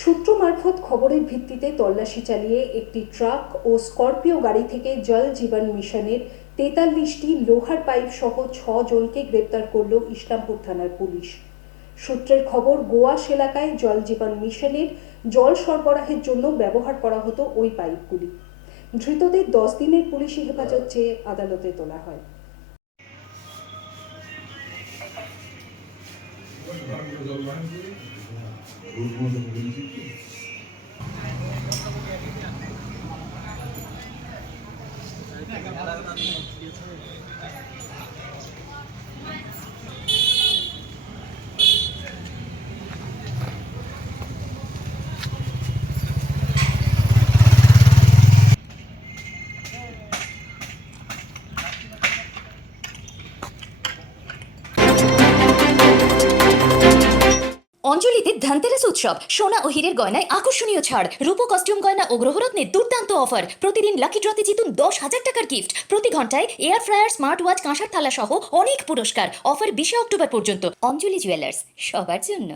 সূত্র মারফত খবরের ভিত্তিতে তল্লাশি চালিয়ে একটি ট্রাক ও স্করপিও গাড়ি থেকে জল জীবন মিশনের তেতাল্লিশটি লোহার পাইপ সহ ছ জনকে গ্রেপ্তার করল ইসলামপুর থানার পুলিশ। সূত্রের খবর, গোয়াশ এলাকায় জল জীবন মিশনের জল সরবরাহের জন্য ব্যবহার করা হতো ওই পাইপগুলি। ধৃতদের দশ দিনের পুলিশি হেফাজত চেয়ে আদালতে তোলা হয়। Thank you. অঞ্জলিতে ধানতেরাস উৎসব। সোনা ও হীরের গয়নায় আকর্ষণীয় ছাড়। রূপো কস্টিউম গয়না ও গ্রহরত্নে দুর্দান্ত অফার প্রতিদিন লাকি ড্রতে জিতুন দশ হাজার টাকার গিফট প্রতি ঘন্টায় এয়ার ফ্রায়ার স্মার্ট ওয়াচ কাঁসার থালা সহ অনেক পুরস্কার। অফার বিশে অক্টোবর পর্যন্ত। অঞ্জলি জুয়েলার্স সবার জন্য।